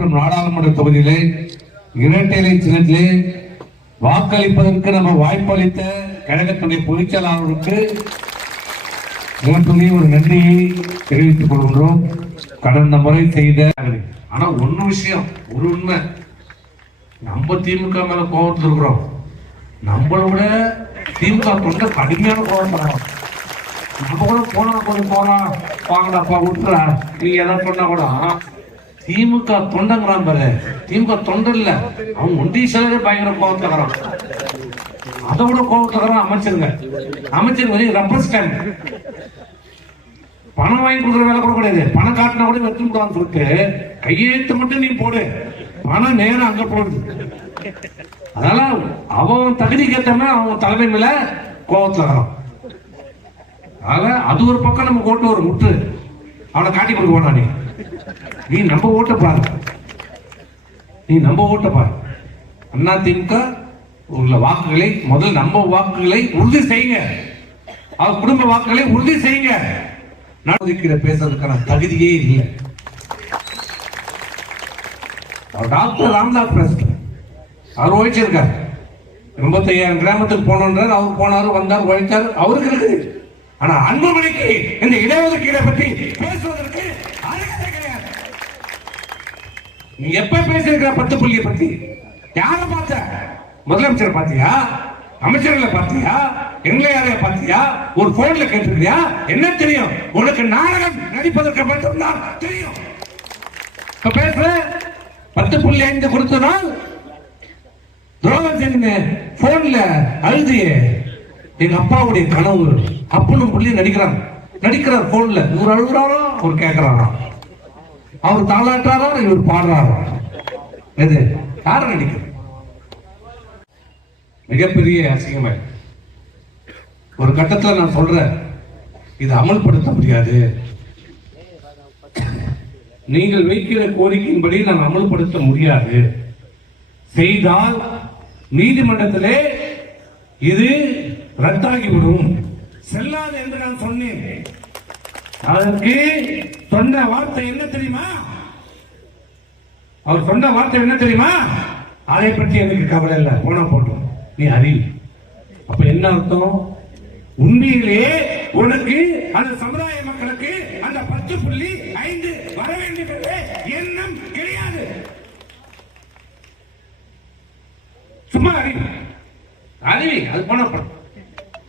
விழுப்புரம் நாடாளுமன்ற தொகுதியிலே இரட்டைலை சின்னத்திலே வாக்களிப்பதற்கு நம்ம வாய்ப்பளித்த கழகத்துடைய பொதுச் செயலாளருக்கு மிகப்பெரிய ஒரு நன்றியை தெரிவித்துக் கொள்கின்றோம். கடந்த முறை செய்த ஆனா ஒண்ணு விஷயம் ஒரு உண்மை. நம்ம திமுக மேல கோபத்தில் இருக்கிறோம். நம்மளோட திமுக தொண்டை கடுமையான கோபம் நம்ம கூட போனா கொஞ்சம் போனா வாங்கடாப்பா விட்டுறா நீ எதாவது சொன்னா கூட திமுக தொண்டங்கிறான் பாரு. திமுக தொண்டை இல்ல. அவன் ஒண்டீஸ்வரே பயங்கர கோபத்துக்கிறான் அதை விட கோபத்துக்கிறான் அமைச்சருங்க. அமைச்சர் வந்து ரப்பர் பணம் வாங்கி கொடுக்குற வேலை கூட கிடையாது. பணம் காட்டினா கூட வெற்றி விடான்னு சொல்லிட்டு கையெழுத்து மட்டும் நீ போடு. பணம் நேரம் அங்க போடுது. அதனால அவன் தகுதிக்கு ஏத்த அவன் தலைமை மேல கோபத்துல வரான் அதனால அது ஒரு பக்கம் நம்ம ஓட்டு ஒரு முட்டு அவனை காட்டி கொடுக்க வேணாம் நீ. நீ நம்ம ஓட்ட பாரு. நீ நம்ம ஓட்ட பாரு. அண்ணா திமுக உள்ள வாக்குகளை முதல் நம்ம வாக்குகளை உறுதி செய்யுங்க. அவர் குடும்ப வாக்குகளை உறுதி செய்யுங்க. நடவடிக்கையில பேசுறதுக்கான தகுதியே இல்லை. அவர் டாக்டர் ராம்தாஸ் பிரஸ்ட் அவர் உழைச்சிருக்கார். எண்பத்தையாயிரம் கிராமத்துக்கு போனோன்றார் அவர் போனார் வந்தார் உழைத்தார் அவருக்கு இருக்குது. ஆனா அன்புமணிக்கு இந்த இடஒதுக்கீடை பற்றி பேசுவதற்கு நீ எப்ப பேசியிருக்கிற பத்து புள்ளியை பத்தி? யார பார்த்த? முதலமைச்சர் பாத்தியா அமைச்சர்களை பார்த்தியா? எங்களை யாரைய பார்த்தியா? ஒரு போன்ல கேட்டிருக்கியா? என்ன தெரியும்? உனக்கு நாடகம் நடிப்பதற்கு மட்டும்தான் தெரியும். இப்ப பேசுற பத்து புள்ளி ஐந்து கொடுத்தனால் துரோகம் செஞ்சு போன்ல அழுதியே எங்க அப்பாவுடைய கனவு. அப்பனும் புள்ளி நடிக்கிறான். நடிக்கிறார் போன்ல இவர் அழுகுறாரோ? அவர் கேட்கிறாரோ? அவர் தாளாட்டாரோ இவர் பாடுறாரோ? எது யார் நடிக்கிறது மிகப்பெரிய அசிங்கமே. ஒரு கட்டத்தில் நான் சொல்றேன் இது அமல்படுத்த முடியாது. நீங்கள் வைக்கிற கோரிக்கையின்படி நான் அமல்படுத்த முடியாது. செய்தால் நீதிமன்றத்திலே இது ரத்தாகிவிடும். செல்லாது என்று நான் சொன்னேன். அதற்கு சொன்ன வார்த்தை என்ன தெரியுமா? அவர் சொன்ன வார்த்தை என்ன தெரியுமா? அதை பற்றி எனக்கு கவலை இல்லை. போனா போட்டோம் நீ அறிவு. அப்ப என்ன அர்த்தம்? உண்மையிலேயே உனக்கு அந்த சமுதாய மக்களுக்கு அந்த பத்து புள்ளி ஐந்து வர வேண்டும் என்ற எண்ணம் கிடையாது. சும்மா அறிவு. அறிவி. அது போன படம்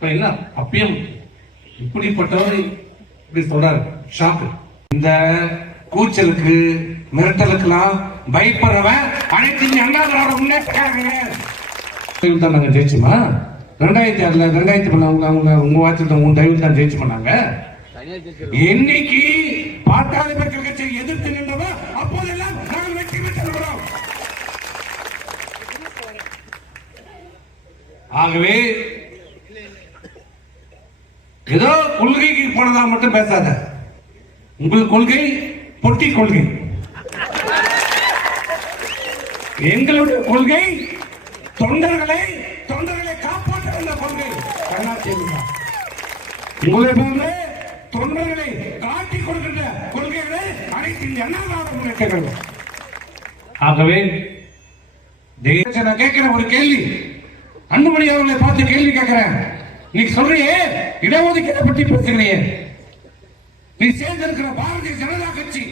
என்ன? அப்பயும் இப்படிப்பட்டவர் இப்படி சொல்றாரு. ஷாக்கு இந்த கூச்சலுக்கு மிரட்டலுக்கெல்லாம் பயப்படுறவன் அனைத்து இந்திய அண்ணா திராவிட முன்னேற்ற தான் நாங்க ஜெயிச்சுமா ரெண்டாயிரத்தி ஆறுல ரெண்டாயிரத்தி பண்ண அவங்க அவங்க உங்க வாட்சியில் உங்க தயவு தான் ஜெயிச்சு பண்ணாங்க என்னைக்கு பாட்டாளி மக்கள் கட்சியை எதிர்த்து நின்றதோ அப்போதெல்லாம் நாங்கள் வெற்றி பெற்றிருக்கிறோம் ஆகவே ஏதோ கொள்கைக்கு போனதா மட்டும் பேசாத. உங்கள் கொள்கை பொட்டி கொள்கை. எங்களுடைய கொள்கை தொண்டர்களை தொண்டர்களை காப்பாற்ற வந்த கொள்கை. அதிமுக உங்களை போன்ற தொண்டர்களை காட்டி கொடுக்கின்ற கொள்கைகளை அனைத்து இந்திய அண்ணா திராவிட முன்னேற்ற கழகம். ஆகவே நான் கேட்கிற ஒரு கேள்வி. அன்புமணி அவர்களை பார்த்து கேள்வி கேட்கிறேன். நீ சொல்றியே இடஒதுக்கீட்டை பற்றி பேசுகிறியே நீ சேர்ந்திருக்கிற பாரதிய ஜனதா கட்சி.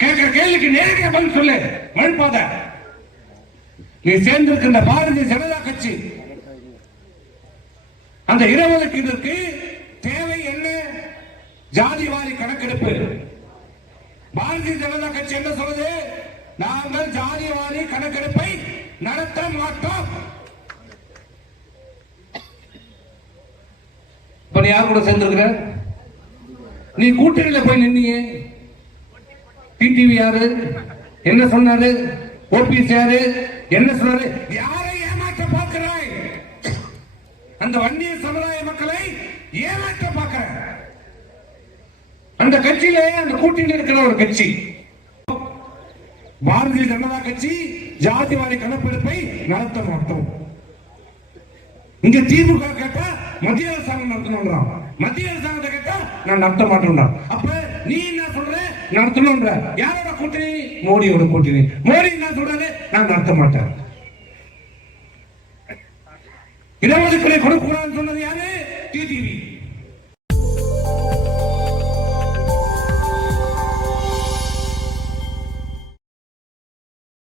கேட்கிற கேள்விக்கு நேரடியாக பதில் சொல்லு மறுப்பாத. நீ சேர்ந்திருக்கின்ற பாரதிய ஜனதா கட்சி. அந்த இடஒதுக்கீட்டிற்கு தேவை என்ன? ஜாதிவாரி கணக்கெடுப்பு. பாரதிய ஜனதா கட்சி என்ன சொல்லுது? நாங்கள் ஜாதிவாரி கணக்கெடுப்பை நடத்த மாட்டோம். இப்ப நீ யார் கூட சேர்ந்திருக்கிற? நீ கூட்டணியில போய் நின்னியே. டிடிவி யாரு? என்ன சொன்னாரு? ஓபிஎஸ் யாரு? என்ன சொன்னாரு? யாரை ஏமாற்ற பார்க்கிறாய்? அந்த வன்னிய சமுதாய மக்களை ஏமாற்ற பார்க்கிற. அந்த கட்சியிலே அந்த கூட்டணியில் இருக்கிற ஒரு கட்சி. பாரதிய ஜனதா கட்சி ஜாதிவாரி கணப்பெடுப்பை நடத்த மாட்டோம். இங்க திமுக கேட்டா மத்திய அரசாங்கம் நடத்தணும்ன்றான். மத்திய அரசாங்கத்தை கேட்டா நான் நடத்த மாட்டேன்றான். அப்ப நீ என்ன சொல்ற? நடத்தணும்ன்ற. யாரோட கூட்டணி? மோடியோட கூட்டணி. மோடி என்ன சொல்றாரு? நான் நடத்த மாட்டேன். இடஒதுக்கீடு கொடுக்கூடாதுன்னு சொன்னது